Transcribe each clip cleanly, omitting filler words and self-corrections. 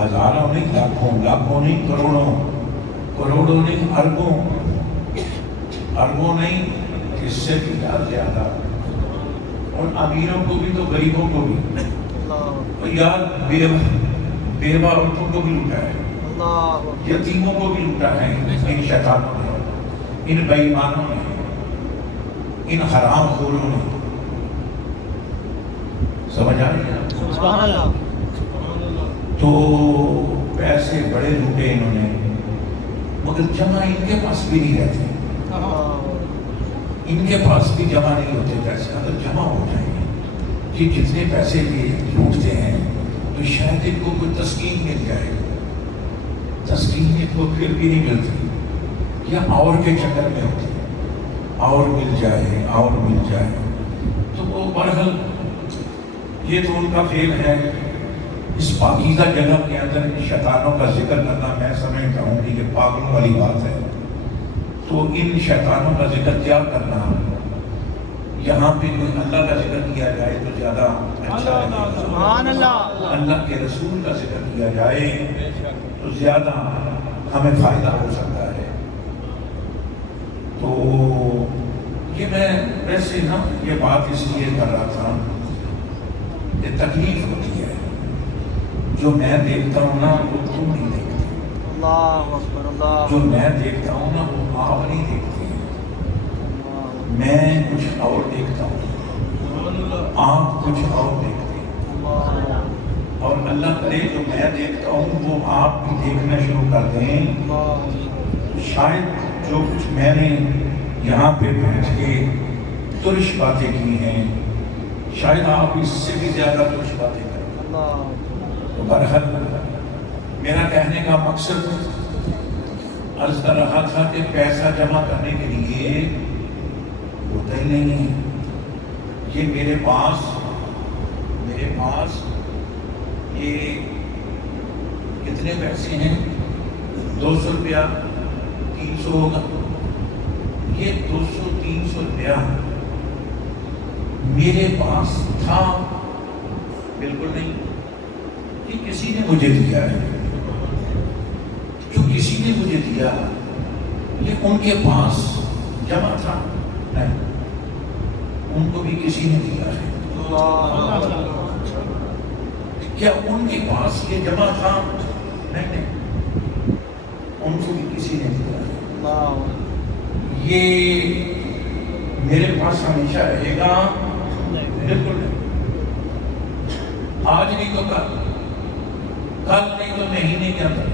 ہزاروں نہیں لاکھوں، لاکھوں نہیں کروڑوں، کروڑوں نہیں اربوں، اربوں نہیں اس سے بھی زیادہ، اور امیروں کو بھی تو غریبوں کو بھی، اور یار بیوہ عورتوں کو بھی لوٹا ہے، یتیموں کو بھی لوٹا ہے ان شیطانوں نے، ان بے ایمانوں نے، ان حرام خوروں نے۔ سمجھ آ رہی ہے؟ سبحان اللہ۔ تو پیسے بڑے لوٹے انہوں نے، مگر جمع ان کے پاس بھی نہیں رہتے، ان کے پاس بھی جمع نہیں ہوتے پیسے۔ اگر جمع ہو جائیں گے کہ جتنے پیسے بھی لوٹتے ہیں تو شاید ان کو کوئی تسکین مل جائے، تسکین ان کو پھر بھی نہیں ملتی، یا اور کے چکر میں ہوتی ہے، اور مل جائے، اور مل جائے۔ تو وہ بہرحال یہ تو ان کا فعل ہے۔ اس پاکیزہ جگہ کے اندر ان شیطانوں کا ذکر کرنا میں سمجھتا ہوں کہ یہ پاگلوں والی بات ہے۔ تو ان شیطانوں کا ذکر کیا کرنا، یہاں پہ کوئی اللہ کا ذکر کیا جائے تو زیادہ اچھا ہے، سبحان اللہ۔ اللہ کے رسول کا ذکر کیا جائے تو زیادہ ہمیں فائدہ ہو سکتا ہے۔ تو یہ میں ویسے نا یہ بات اس لیے کر رہا تھا کہ تکلیف ہوتی ہے، جو میں دیکھتا ہوں نا وہ تم نہیں دیکھتے، اللہ اکبر، اللہ۔ جو میں دیکھتا ہوں نا وہ آپ نہیں دیکھتے، میں کچھ اور دیکھتا ہوں، آپ کچھ اور دیکھتے ہیں، اور اللہ کرے جو میں دیکھتا ہوں وہ آپ بھی دیکھنا شروع کر دیں، شاید جو کچھ میں نے یہاں پہ بیٹھ کے ترش باتیں کی ہیں شاید آپ اس سے بھی زیادہ ترش باتیں کریں۔ تو بہرحال میرا کہنے کا مقصد عرض کر رہا تھا کہ پیسہ جمع کرنے کے لیے ہوتا ہی نہیں ہے۔ یہ میرے پاس یہ کتنے پیسے ہیں، 200 روپیہ، 300 ہوگا، یہ 200-300 روپیہ میرے پاس تھا بالکل نہیں، یہ کسی نے مجھے دیا ہے، جو کسی نے مجھے دیا یہ ان کے پاس جمع تھا نہیں، ان کو بھی کسی نے دیا ہے۔ کیا ان کے پاس یہ جمع تھا؟ نہیں، ان کو بھی کسی نے دیا ہے۔ یہ میرے پاس ہمیشہ رہے گا؟ بالکل نہیں، آج نہیں تو کل نہیں تو مہینے کے اندر،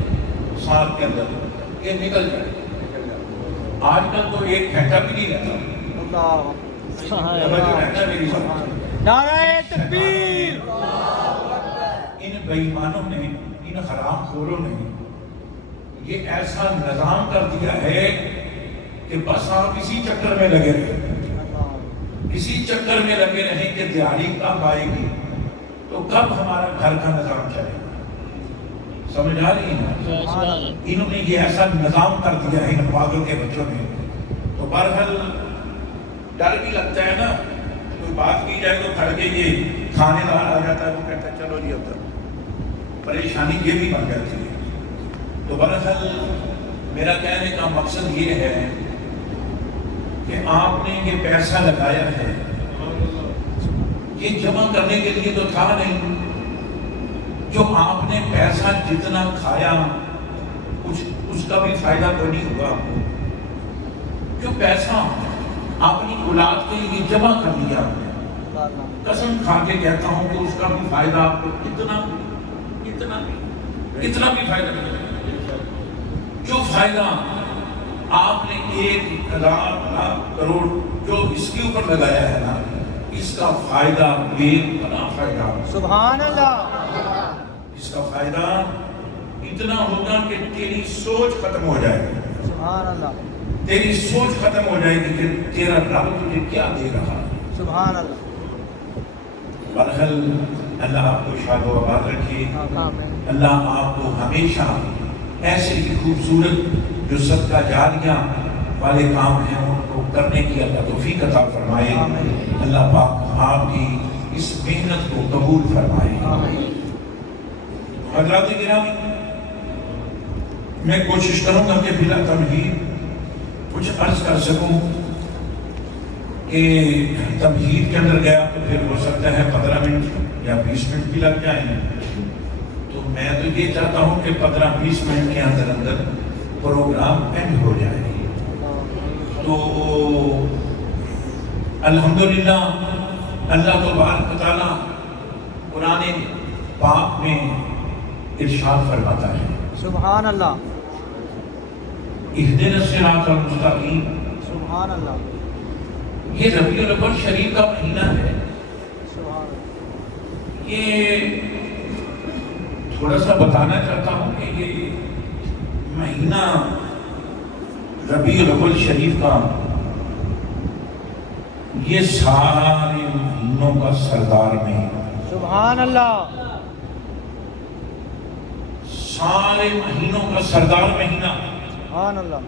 سال کے اندر یہ نکل جائے۔ آج کل تو 1 گھنٹہ بھی نہیں رہتا، میری بات۔ نعرہ تکبیر۔ ان بے ایمانوں نے، ان حرام خوروں نے یہ ایسا نظام کر دیا ہے کہ بس آپ اسی چکر میں لگے رہیں، اسی چکر میں لگے رہیں کہ دیہاڑی کب آئے گی تو کب ہمارا گھر کا نظام چلے گا۔ سمجھ آ رہی ہے؟ انہوں نے یہ ایسا نظام کر دیا ہے ان پاگل کے بچوں نے۔ تو بہرحال ڈر بھی لگتا ہے نا، کوئی بات کی جائے تو کھڑ کے یہ کھانے دار آ جاتا ہے، وہ کہتا ہے چلو جی اب پریشانی یہ بھی بن جاتی ہے۔ تو بہرحال میرا کہنے کا مقصد یہ ہے کہ آپ نے یہ پیسہ لگایا ہے، یہ جمع کرنے کے لیے تو تھا نہیں، جو آپ نے پیسہ جتنا کھایا اس کا بھی فائدہ تو نہیں ہوا آپ کو، جو پیسہ اپنی اولاد کے لیے جمع کر لیا آپ نے، قسم کھا کے کہتا ہوں کہ اس کا بھی فائدہ آپ کو اتنا بھی فائدہ نہیں، جو فائدہ آپ نے 1,000 لاکھ کروڑ جو اس کے اوپر لگایا ہے نا، اس کا فائدہ بے پناہ فائدہ، سبحان اللہ۔ اس کا فائدہ اتنا ہوگا کہ تیری سوچ ختم ہو جائے گی، سبحان اللہ، تیری سوچ ختم ہو جائے گی کہ تیرا رب تجھے کیا دے رہا ہے۔ سبحان اللہ۔ بہرحال اللہ آپ کو شاد و آباد رکھے، اللہ آپ کو ہمیشہ ایسے ہی خوبصورت جو صدقہ جاریہ والے کام ہیں ان کو کرنے کی اللہ توفیق عطا فرمائے، اللہ پاک آپ کی اس محنت کو قبول فرمائے۔ حضرات گرامی، میں کوشش کروں گا کہ بلا تمہید کچھ عرض کر سکوں کہ تمہید کے اندر گیا تو پھر ہو سکتا ہے 15 منٹ یا 20 منٹ بھی لگ جائیں، تو میں تو یہ چاہتا ہوں کہ 15-20 منٹ کے اندر پروگرام اینڈ ہو جائے. تو الحمدللہ اللہ تبارک و تعالیٰ قرآن پاک میں ارشاد فرماتا ہے، سبحان اللہ، اہدنا الصراط المستقیم. سبحان اللہ، یہ ربیع الاول شریف کا مہینہ ہے. سبحان اللہ. یہ تھوڑا سا بتانا چاہتا ہوں کہ یہ مہینہ ربیع الاول شریف کا یہ سارے مہینوں کا سردار مہینہ، سبحان اللہ، سارے مہینوں کا سردار مہینہ. سبحان اللہ،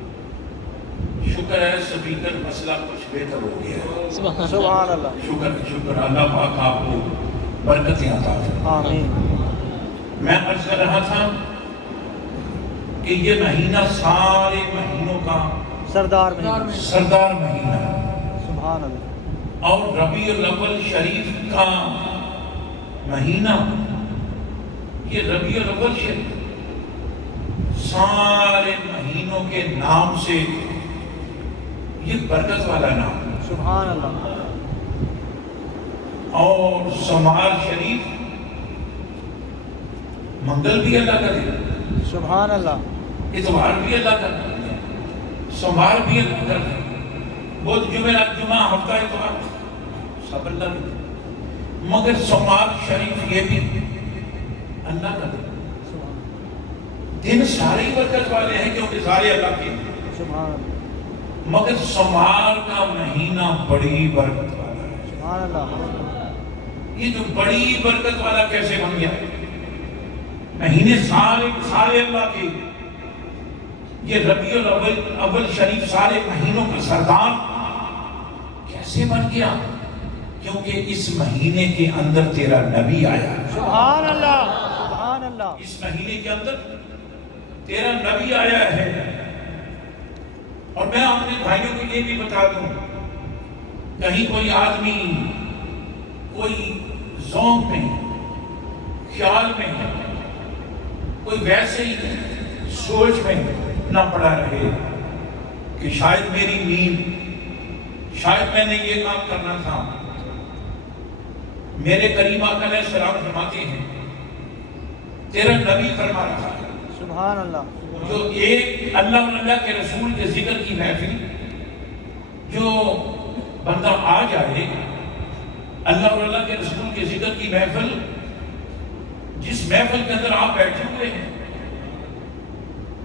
شکر ہے سپیکر مسئلہ کچھ بہتر ہو گیا ہے. سبحان اللہ، شکر اللہ پاک آپ کو برکتیں عطا فرمائے. آمین. میں عرض کر رہا تھا کہ یہ مہینہ سارے مہینوں کا سردار مہینہ، سردار مہینہ ہے، سبحان اللہ، اور ربیع الاول شریف کا مہینہ، یہ ربیع الاول شریف سارے مہینوں کے نام سے یہ برکت والا نام ہے. سبحان اللہ، اور سمار شریف منگل بھی اللہ کا دن، سبحان اللہ، اتوار بھی اللہ کا دن، سمار بھی اللہ کا دن، بدھ جمعرات جمعہ ہفتہ اتوار سب اللہ کا دن، مگر سمار شریف یہ بھی اللہ کا دن. دن سارے ہی برکت والے ہیں کیونکہ سارے اللہ کے ہیں، سبحان اللہ، مگر سمار کا مہینہ بڑی برکت والا ہے. سبحان اللہ، یہ جو بڑی برکت والا کیسے بن گیا؟ مہینے سارے اللہ کے، یہ ربیع الاول شریف سارے مہینوں کا سردار کیسے بن گیا؟ کیونکہ اس مہینے کے اندر تیرا نبی آیا. سبحان اللہ، سبحان اللہ، اس مہینے کے اندر تیرا نبی آیا ہے. اور میں اپنے بھائیوں کو یہ بھی بتا دوں، کہیں کوئی آدمی کوئی ذوق میں خیال میں کوئی ویسے ہی سوچ میں نہ پڑا رہے کہ شاید میری نیند، شاید میں نے یہ کام کرنا تھا. میرے کریم آقا علیہ السلام فرماتے ہیں، تیرا نبی فرما رہا ہے، سبحان اللہ، جو ایک اللہ اور اللہ کے رسول کے ذکر کی محفل جو بندہ آ جائے، اللہ اور اللہ کے رسول کے ذکر کی محفل، جس محفل کے اندر آپ بیٹھے ہوئے ہیں،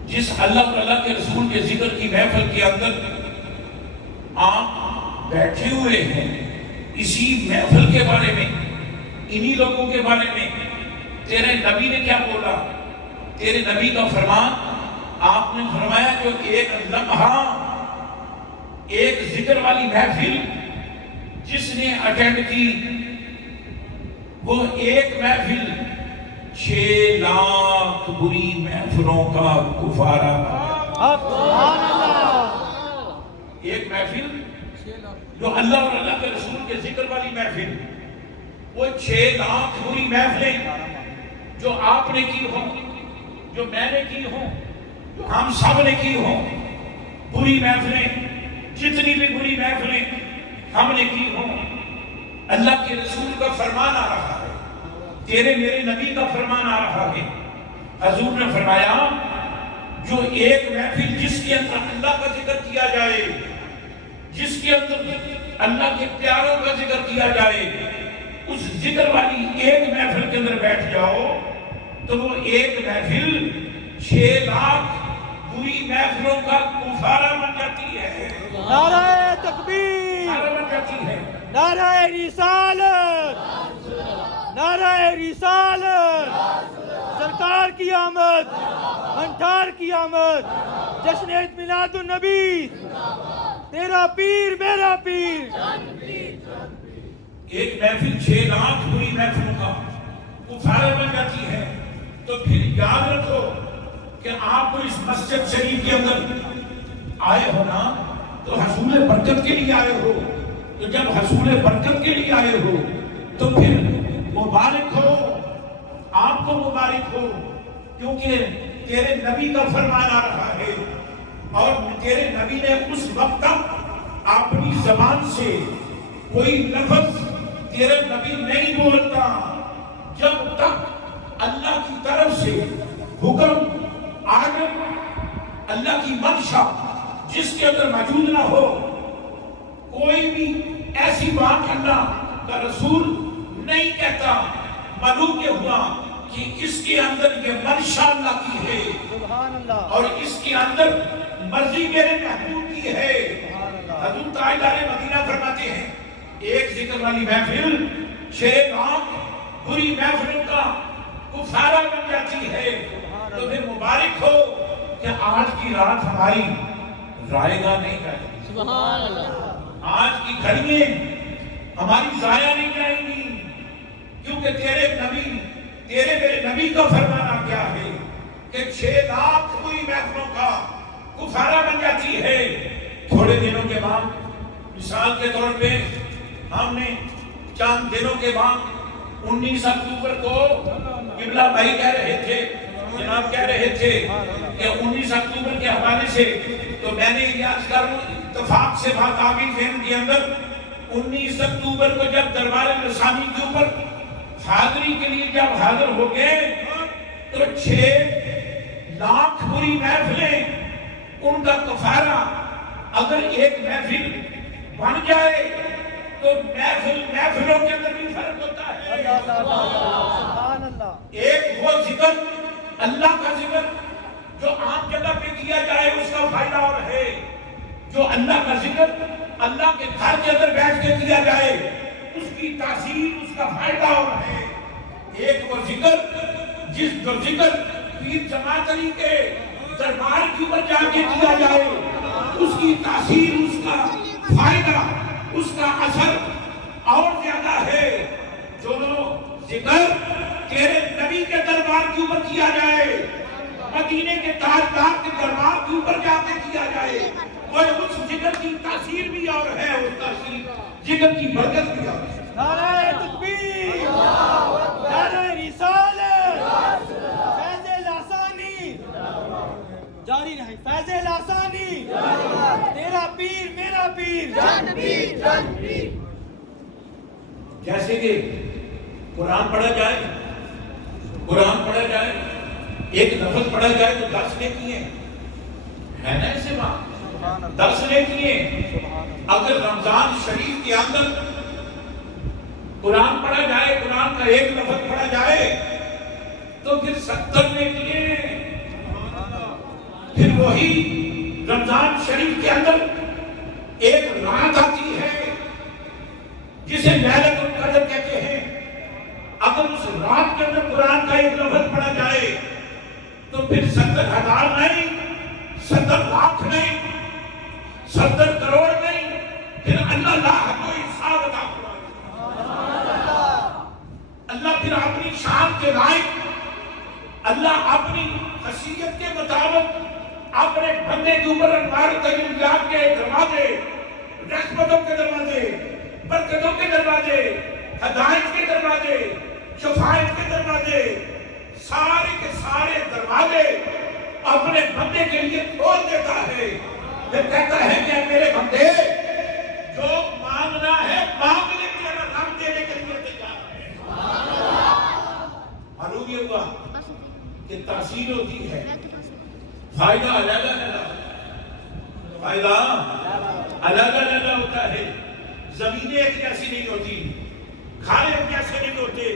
جس اللہ اور اللہ کے رسول کے ذکر کی محفل کے اندر آپ بیٹھے ہوئے ہیں، اسی محفل کے بارے میں، انہی لوگوں کے بارے میں تیرے نبی نے کیا بولا؟ تیرے نبی کا فرمان آپ نے فرمایا جو ایک لمحہ، ایک ذکر والی محفل جس نے اٹینڈ کی، وہ ایک محفل 6 لاکھ بری محفلوں کا کفارہ. سبحان اللہ، ایک محفل جو اللہ اور اللہ کے رسول کے ذکر والی محفل، وہ 6 لاکھ بری محفلیں جو آپ نے کی ہوں، جو میں نے کی ہوں، جو ہم سب نے کی ہوں، بری محفلیں، جتنی بھی بری محفلیں ہم نے کی ہوں، اللہ کے رسول کا فرمان آ رہا ہے، تیرے میرے نبی کا فرمان آ رہا ہے. حضور نے فرمایا جو ایک محفل جس کے اندر اللہ کا ذکر کیا جائے، جس کے اندر اللہ کے پیاروں کا ذکر کیا جائے، اس ذکر والی ایک محفل کے اندر بیٹھ جاؤ تو وہ ایک محفل 6 لاکھ بری محفلوں کا کفارہ بن جاتی ہے، نعرہ تکبیر، بن جاتی ہے. نعرہ رسالت، نعرہ رسالت، سرکار کی آمد، انٹار کی آمد، جشن عید میلاد النبی، تیرا پیر میرا پیر. ایک محفل 6 لاکھ بری محفلوں کا کفارہ بن جاتی ہے. تو پھر یاد رکھو کہ آپ کو اس مسجد شریف کے اندر آئے ہو نا تو حصول برکت کے لیے آئے ہو. تو جب حصول برکت کے لیے آئے ہو تو پھر مبارک ہو, آپ کو مبارک ہو, کیونکہ تیرے نبی کا فرمان آ رہا ہے اور تیرے نبی نے اس وقت تک اپنی زبان سے کوئی لفظ تیرے نبی نہیں بولتا جب تک اللہ کی طرف سے حکم آگے اللہ کی منشا جس کے اندر موجود نہ ہو. کوئی بھی ایسی بات اللہ کا رسول نہیں کہتا معلوم یہ ہوا کہ اس کے اندر یہ منشا اللہ کی ہے سبحان اللہ اور اس کے اندر مرضی میرے محبوب کی ہے. حضور تاجدار مدینہ فرماتے ہیں ایک ذکر والی محفل 6 لاکھ بری محفلوں کا کفارہ بن جاتی ہے. تو پھر مبارک ہو کہ آج کی رات ہماری ضائع نہیں جائے گی. سبحان اللہ آج کی گھڑیاں ہماری ضائع نہیں جائیں گی کیونکہ تیرے میرے نبی کا فرمانا کیا ہے کہ 6 لاکھ بری محفلوں کا کفارہ بن جاتی ہے. تھوڑے دنوں کے بعد مثال کے طور پہ ہم نے چند دنوں کے بعد 19 اکتوبر کو قبلہ بھائی کہہ رہے تھے, جناب کہہ رہے تھے کہ 19 اکتوبر کے حوالے سے, تو میں نے یاد کروں اتفاق سے بات آگئی ذہن کے اندر 19 اکتوبر کو جب دربار رسانی کے اوپر حاضری کے لیے جب حاضر ہو گئے تو 6 لاکھ بری محفلیں ان کا کفارہ اگر ایک محفل بن جائے تو محفلوں کے اندر بھی فرق ہوتا ہے. سبحان اللہ. ایک وہ ذکر اللہ کا ذکر جو عام جگہ پہ کیا جائے اس کا فائدہ اور ہے, جو اللہ کا ذکر اللہ کے گھر کے اندر بیٹھ کے کیا جائے اس کی تاثیر اس کا فائدہ اور ہے. ایک وہ ذکر جو ذکر پیر جماعت علی کے دربار کی اوپر جا کے کیا جائے اس کی تاثیر اس کا فائدہ اس کا اثر اور زیادہ ہے. جو ذکر تیرے نبی کے دربار کے اوپر کیا جائے, مدینے کے تاجدار کے دربار کے اوپر جا کے کیا جائے, اور اس ذکر کی تاثیر بھی اور ہے, اس تاثیر ذکر کی برکت بھی اور ہے. نعرہ تکبیر, نعرہ رسالت, فیض لاسانی جاری رہے, فیض لاسانی, تیرا پیر میرا پیر, جیسے کہ قرآن پڑھا جائے ایک لفظ پڑھا جائے تو 10 نیکیاں ہے نا. ایسے بات 10 نیکیاں. اگر رمضان شریف کے اندر قرآن پڑھا جائے, قرآن کا ایک لفظ پڑھا جائے تو پھر 70 نیکیاں. پھر وہی رمضان شریف کے اندر ایک رات آتی ہے جسے لیلۃ القدر کہتے ہیں. اگر اس رات کے اندر قرآن کا ایک لفظ پڑھا جائے تو پھر 70,000 نہیں, 70 لاکھ نہیں, 70 کروڑ نہیں, پھر اللہ لاکھ کو حساب عطا فرمائے. اللہ پھر اپنی شان کے لائق, اللہ اپنی خاصیت کے مطابق اپنے بندے کے اوپر انوار تجلیات کے دروازے, رحمتوں کے دروازے, برکتوں کے دروازے, ہدایت کے دروازے, شفاعت کے دروازے, سارے کے سارے دروازے اپنے بندے کے لیے کھول دیتا ہے. پھر کہتا ہے کہ میرے بندے جو مانگنا ہے مانگ لے, میرا رب دینے کے لیے تیار ہے. معلوم یہ ہوا کہ تاثیر ہوتی ہے, فائدہ الگ الگ ہوتا ہے. زمینیں ایک جیسی نہیں ہوتی, کھانے ایک جیسے نہیں ہوتے.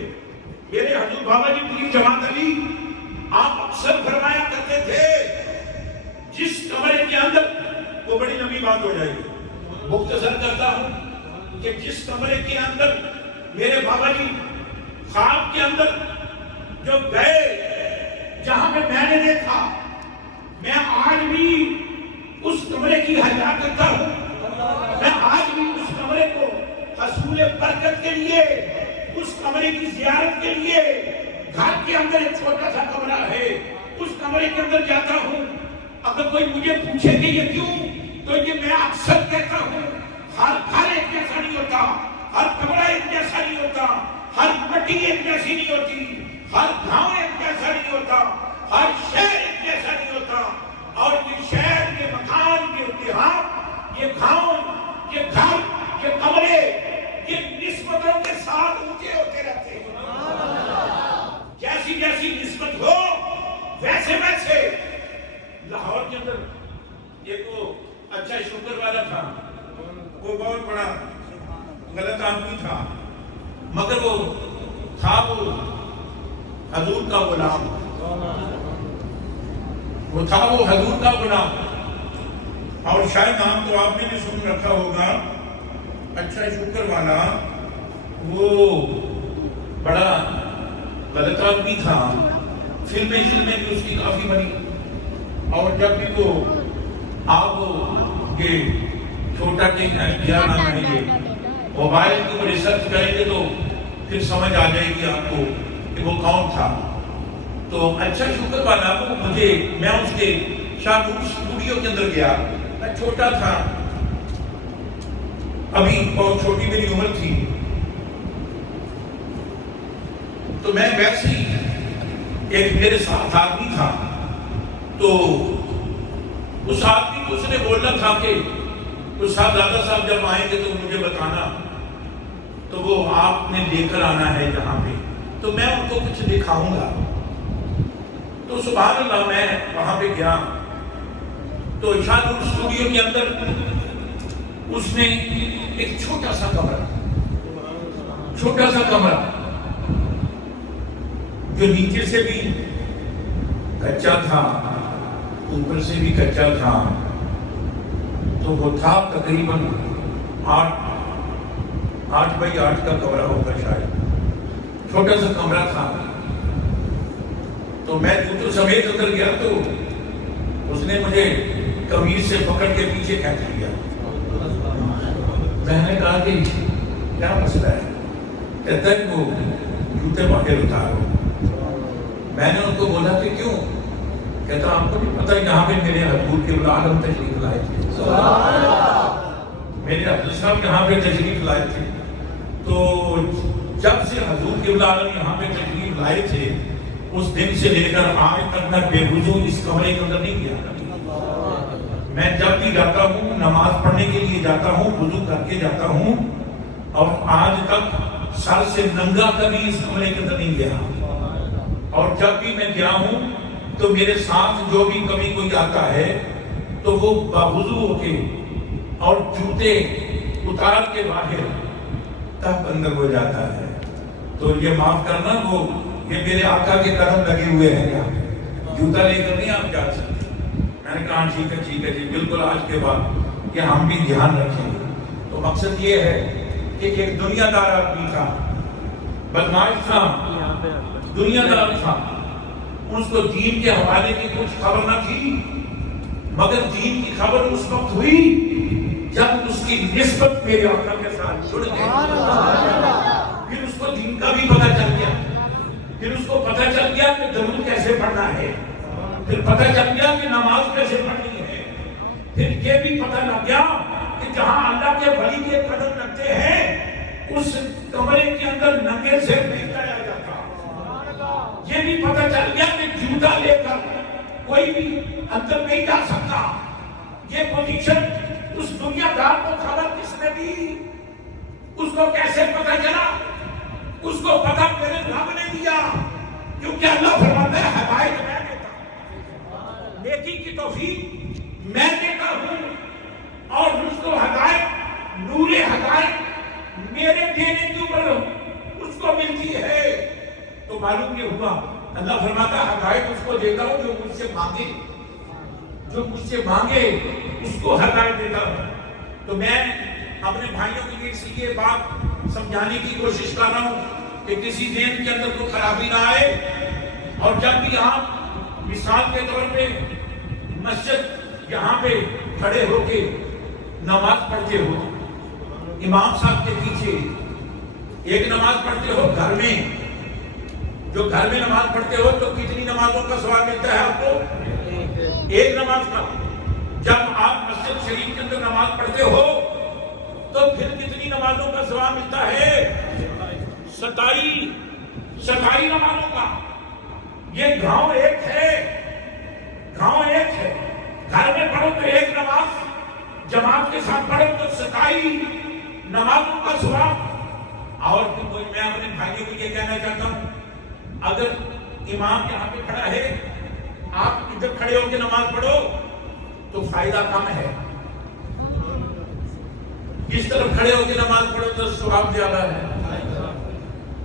میرے حضور بابا جی پیر جماعت علی آپ اکثر فرمایا کرتے تھے جس کمرے کے اندر, وہ بڑی لمبی بات ہو جائے گی, مختصر کرتا ہوں کہ جس کمرے کے اندر میرے بابا جی خواب کے اندر جو گئے, جہاں پہ میں نے دیکھا, میں آج بھی اس کمرے کی حیا کرتا ہوں. میں آج بھی اس کمرے کو حصول برکت کے لیے, اس کمرے کی زیارت کے لیے گھر کے اندر ایک چھوٹا سا کمرہ ہے، اس کمرے کے اندر جاتا ہوں، اگر کوئی مجھے پوچھے کہ یہ کیوں، تو یہ میں اکثر کہتا ہوں ہر گھر ایک جیسا نہیں ہوتا، ہر کمرہ ایک جیسا نہیں ہوتا، ہر مٹی ایک جیسی نہیں ہوتی، ہر گاؤں ایک جیسا نہیں ہوتا، ہر شہر ایک جیسا نہیں ہوتا، اور یہ شہر، یہ مکان، یہ دیہات، یہ گاؤں، یہ گھر، یہ کمرے، یہ نسبتوں کے ساتھ اونچے ہوتے رہتے ہیں۔ جیسی جیسی نسبت ہو ویسے ویسے۔ لاہور کے اندر ایک وہ اچھا شوگر والا تھا، وہ بہت بڑا غلط آدمی تھا، مگر وہ تھا وہ حضور کا غلام، وہ تھا وہ حضور کا غلام۔ اور شاید نام تو آپ نے بھی سن رکھا ہوگا، اچھا شکر والا، وہ بڑا غلط آدمی تھا، فلمیں بھی اس کی کافی بنی، اور جب بھی وہ آپ یہ چھوٹا کہ کیا نام ہے یہ موبائل کے اوپر ریسرچ کریں گے تو پھر سمجھ آ جائے گی آپ کو کہ وہ کون تھا۔ تو اچھا شکر والا وہ مجھے، میں اس کے شاہ نور اسٹوڈیو کے اندر گیا، میں چھوٹا تھا، ابھی بہت چھوٹی میری عمر تھی، تو میں ویسے ہی ایک میرے ساتھ آدمی تھا، تو اس آدمی کو اس نے بولنا تھا کہ اس صاحبزادہ صاحب جب آئیں گے تو مجھے بتانا، تو وہ آپ نے لے کر آنا ہے یہاں پہ، تو میں ان کو کچھ دکھاؤں گا۔ تو سبحان اللہ میں وہاں پہ گیا، تو شاہ نور اسٹوڈیو کے اندر اس نے ایک چھوٹا سا کمرہ جو نیچے سے بھی کچا تھا، اوپر سے بھی کچا تھا، تو وہ تھا تقریباً 8 بائی 8 کا کمرہ ہوگا شاید، چھوٹا سا کمرہ تھا۔ تو میں جوتوں سمیت اندر گیا تو اس نے مجھے قمیض سے پکڑ کے پیچھے کھینچ لیا۔ میں نے کہا کہ کیا مسئلہ ہے؟ کہتا ہے وہ جوتے باہر اتارو۔ میں نے ان کو بولا کہ کیوں؟ کہتا آپ کو نہیں پتہ یہاں پہ میرے حضور کے عالم تشریف لائے تھے، میرے حضور صاحب یہاں پہ تشریف لائے تھے، تو جب سے حضور کے عالم یہاں پہ تشریف لائے تھے اس دن سے لے کر آج تک میں بے وضو اس کمرے کے اندر نہیں گیا۔ میں جب بھی جاتا ہوں نماز پڑھنے کے لیے جاتا ہوں، وضو کر کے جاتا ہوں، اور آج تک سر سے ننگا کبھی اس کمرے کے اندر نہیں گیا۔ اور جب بھی میں گیا ہوں تو میرے ساتھ جو بھی کبھی کوئی آتا ہے تو وہ باوضو ہو کے اور جوتے اتار کے باہر تب اندر ہو جاتا ہے۔ تو یہ معاف کرنا، وہ یہ میرے آقا کے قدم لگے ہوئے ہیں یہاں، جوتا لے کر نہیں آپ جا سکتے۔ میں نے کہا ٹھیک ہے جی، بالکل آج کے بعد کہ ہم بھی دھیان رکھیں گے۔ تو مقصد یہ ہے کہ ایک دنیا دار آدمی تھا، بدمعاش تھا، دنیا دار تھا، اس کو دین کے حوالے کی کچھ خبر نہ تھی، مگر دین کی خبر اس وقت ہوئی جب اس کی نسبت میرے آقا کے ساتھ جڑ گئی۔ پھر اس کو دین کا بھی پتہ چل گیا، پھر اس کو پتہ چل گیا کہ درود کیسے پڑھنا ہے، پھر پتہ چل گیا کہ نماز کیسے پڑھنی ہے، پھر یہ بھی پتہ لگ گیا کہ جہاں اللہ کے ولی کے قدم لگتے ہیں اس کمرے کے اندر ننگے سے نہیں جایا جاتا۔ یہ بھی پتہ چل گیا کہ جوتا لے کر کوئی بھی اندر نہیں جا سکتا۔ یہ پوزیشن اس دنیا دار کو خبر کس نے دی؟ اس کو کیسے پتہ چلا؟ اس کو پتہ میرے رب نے دیا، کیونکہ اللہ فرماتا ہے ہدایت میں دیتا ہوں، نیکی کی توفیق میں دیتا ہوں، اور اس کو ہدایت، نور ہدایت میرے دینے کے اوپر اس کو ملتی ہے۔ تو معلوم یہ ہوا اللہ فرماتا ہے ہدایت اس کو دیتا ہوں جو مجھ سے مانگے، جو مجھ سے مانگے اس کو ہدایت دیتا ہوں۔ تو میں اپنے بھائیوں کے لیے اس لیے بات سمجھانے کی کوشش کر رہا ہوں کہ کسی ذہن کے اندر کوئی خرابی نہ آئے، اور جب بھی آپ مثال کے طور پہ مسجد یہاں پہ کھڑے ہو کے نماز پڑھتے ہو، امام صاحب کے پیچھے ایک نماز پڑھتے ہو، گھر میں جو گھر میں نماز پڑھتے ہو تو کتنی نمازوں کا ثواب ملتا ہے آپ کو؟ ایک نماز کا۔ جب آپ مسجد شریف کے اندر نماز پڑھتے ہو تو پھر کتنی نمازوں کا ثواب ملتا ہے؟ 27 نمازوں کا۔ یہ گاؤں ایک ہے، گاؤں ایک ہے، گھر میں پڑھو تو ایک نماز، جماعت کے ساتھ پڑھو تو 27 نمازوں کا ثواب۔ اور میں اپنے بھائیوں کو یہ کہنا چاہتا ہوں، اگر امام یہاں پہ کھڑا ہے، آپ ادھر کھڑے ہو کے نماز پڑھو تو فائدہ کم ہے، جس طرف کھڑے ہو کے نماز پڑھو تو ثواب زیادہ ہے۔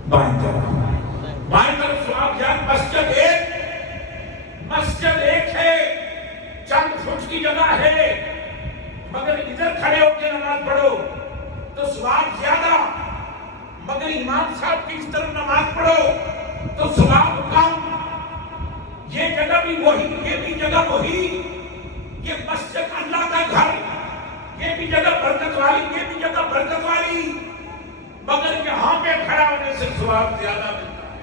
بائیں طرف ثواب زیادہ۔ مسجد ایک ہے، چند فٹ کی جگہ ہے، مگر ادھر کھڑے ہو کے نماز پڑھو تو ثواب زیادہ، مگر امام صاحب کی اس طرف نماز پڑھو تو ثواب کم۔ یہ جگہ بھی وہی، یہ بھی جگہ وہی، یہ مسجد اللہ کا گھر، یہ بھی جگہ برکت والی، یہ بھی جگہ برکت والی، مگر یہاں پہ کھڑا ہونے سے ثواب زیادہ ملتا ہے،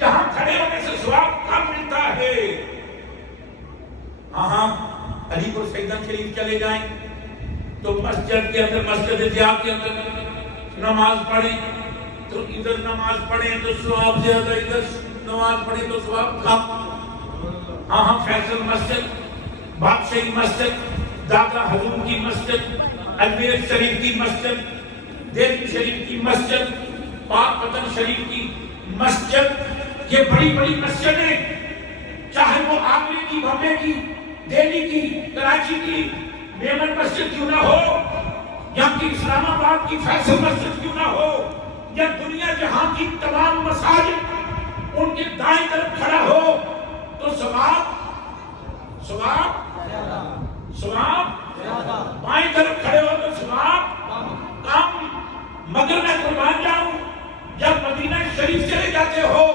یہاں کھڑے ہونے سے ثواب کم ملتا ہے۔ ہاں علی پور سیدہ شریف چلے جائیں تو مسجد کے اندر، مسجد ضیاء کے اندر نماز پڑھی تو ادھر نماز پڑھیں تو ثواب زیادہ، ادھر نماز پڑھیں تو ثواب کم۔ ہاں فیصل مسجد، بادشاہی مسجد، دادا حضور کی مسجد، اجمیر شریف کی مسجد، دہلی شریف کی مسجد، پاک پتن شریف کی مسجد، یہ بڑی بڑی مسجدیں، چاہے وہ آگرے کی، بمبے کی، دہلی کی، کراچی کی میمن مسجد کیوں نہ ہو، یا کہ اسلام آباد کی فیصل مسجد کیوں نہ ہو، یا دنیا جہاں کی تمام مساجد، ان کے دائیں طرف کھڑا ہو تو ثواب بائیں طرف کھڑے ہو تو ثواب کم۔ مگر میں قربان جاؤں، جب مدینہ شریف چلے جاتے ہو،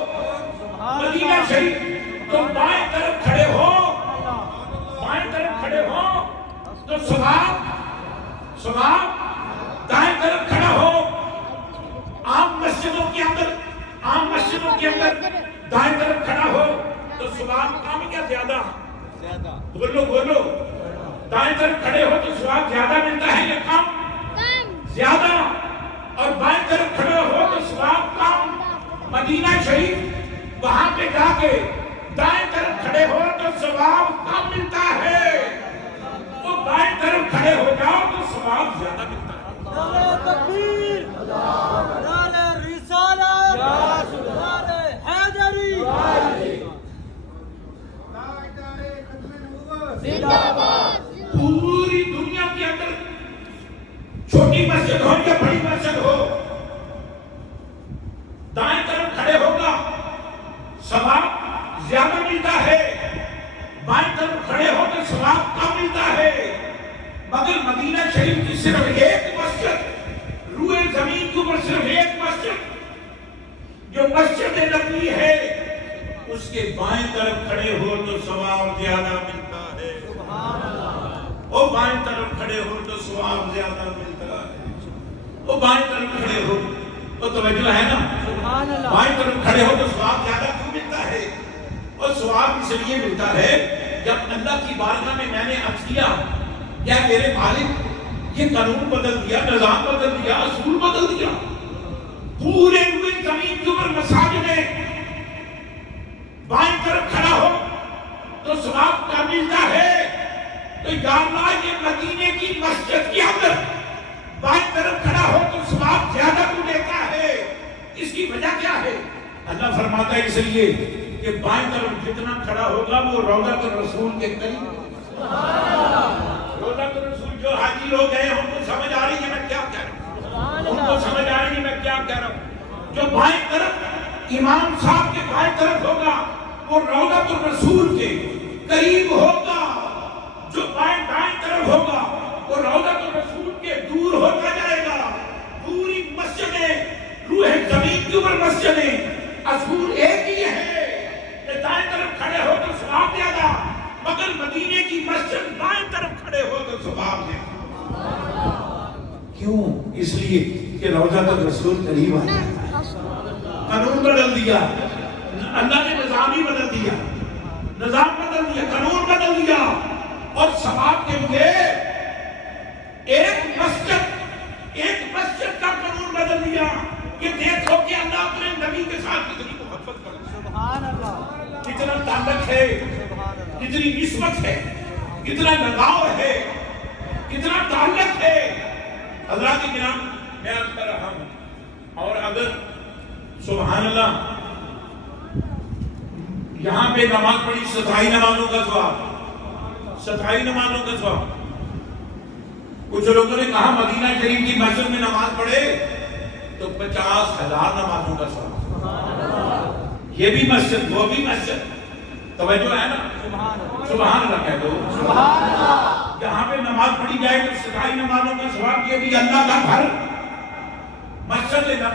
مدینہ شریف تو بائیں طرف کھڑے ہو، بائیں طرف کھڑے ہو تو ثواب، دائیں طرف کھڑا ہو۔ عام مسجدوں کے اندر دائیں طرف کھڑا ہو تو ثواب کم یا زیادہ؟ بولو، دائیں طرف کھڑے ہو تو ثواب زیادہ ملتا ہے یا کم؟ زیادہ۔ اور بائیں طرف کھڑے ہو تو ثواب کم۔ مدینہ شریف وہاں پہ جا کے دائیں طرف کھڑے ہو تو ثواب کم ملتا ہے، تو بائیں طرف کھڑے ہو جاؤ تو ثواب زیادہ ملتا ہے۔ نعرہ تکبیر، نعرہ رسالت، نعرہ حیدری، پوری دنیا کے اندر چھوٹی مسجد ہو یا بڑی مسجد ہو، دائیں طرف کھڑے ہوگا ثواب زیادہ ملتا ہے، بائیں طرف کھڑے ہو تو ثواب کم ملتا ہے۔ مگر مدینہ شریف کی صرف ایک مسجد، روئے زمین کے اوپر صرف ایک مسجد جو مسجد نبوی ہے، اس کے بائیں طرف کھڑے ہو تو ثواب زیادہ ملتا ہے۔ وہ بائیں طرف کھڑے ہو تو ثواب زیادہ ملتا ہے۔ وہ بائیں طرف کھڑے ہو تو توجہ ہے نا، بائیں طرف کھڑے ہو تو ثواب زیادہ کیوں ملتا ہے؟ اور ثواب اس لیے ملتا ہے جب اللہ کی بارگاہ میں نے عرض کیا، یا میرے مالک یہ قانون بدل دیا، نظام بدل دیا، اصول بدل دیا، پورے ہوئے زمین کے اوپر مساجد میں بائیں طرف کھڑا ہو تو ثواب کیا ملتا ہے؟ تو یا اللہ یہ مدینے کی مسجد کے اندر بائیں طرف کھڑا ہو تو ثواب زیادہ کو دیتا ہے، اس کی وجہ کیا ہے؟ اللہ فرماتا ہے اس لیے کہ بائیں طرف جتنا کھڑا ہوگا وہ روضۃ الرسول کے قریب۔ روضۃ الرسول جو حاجی لوگ ہیں ان کو سمجھ آ رہی ہے میں کیا کہہ رہا ہوں، ان کو سمجھ آ رہی ہے میں کیا کہہ رہا ہوں۔ جو بائیں طرف امام صاحب کے بائیں طرف ہوگا وہ روضۃ الرسول کے قریب ہوگا، جو بائیں طرف ہوگا وہ روضۃ الرسول کے دور ہوتا جائے گا۔ پوری مسجدیں، روح زمین کے اوپر مسجدیں، اصول ایک ہی ہے کہ دائیں طرف کھڑے ہو تو ثواب زیادہ، مگر مدینے کی مسجد بائیں طرف کھڑے ہو تو ثواب زیادہ۔ کیوں؟ اس لیے کہ روضۃ الرسول قریب آ جائے، قانون بدل دیا۔ اللہ نے نظام ہی بدل دیا، نظام بدل دیا، قانون بدل دیا، اور ثواب کے لیے ایک مسجد کا قانون بدل دیا کہ دیکھو کہ اللہ اپنے نبی کے ساتھ کتنی محبت کرتا ہے، سبحان اللہ، کتنا تعلق ہے، کتنی نسبت ہے، کتنا لگاؤ ہے، کتنا تعلق ہے۔ حضرات کرام میں عرض کر رہا ہوں، اور اگر سبحان اللہ یہاں پہ نماز پڑھی 27 نمازوں کا ثواب، 27 نمازوں کا ثواب۔ کچھ لوگوں نے کہا مدینہ شریف کی مسجد میں نماز پڑھے تو 50,000 نمازوں کا ثواب۔ یہ بھی مسجد وہ بھی مسجد، توجہ ہے نا؟ سبحان اللہ کہہ دو، سبحان اللہ، یہاں پہ نماز پڑھی جائے تو 27 نمازوں کا ثواب، یہ بھی اللہ کا گھر مسجد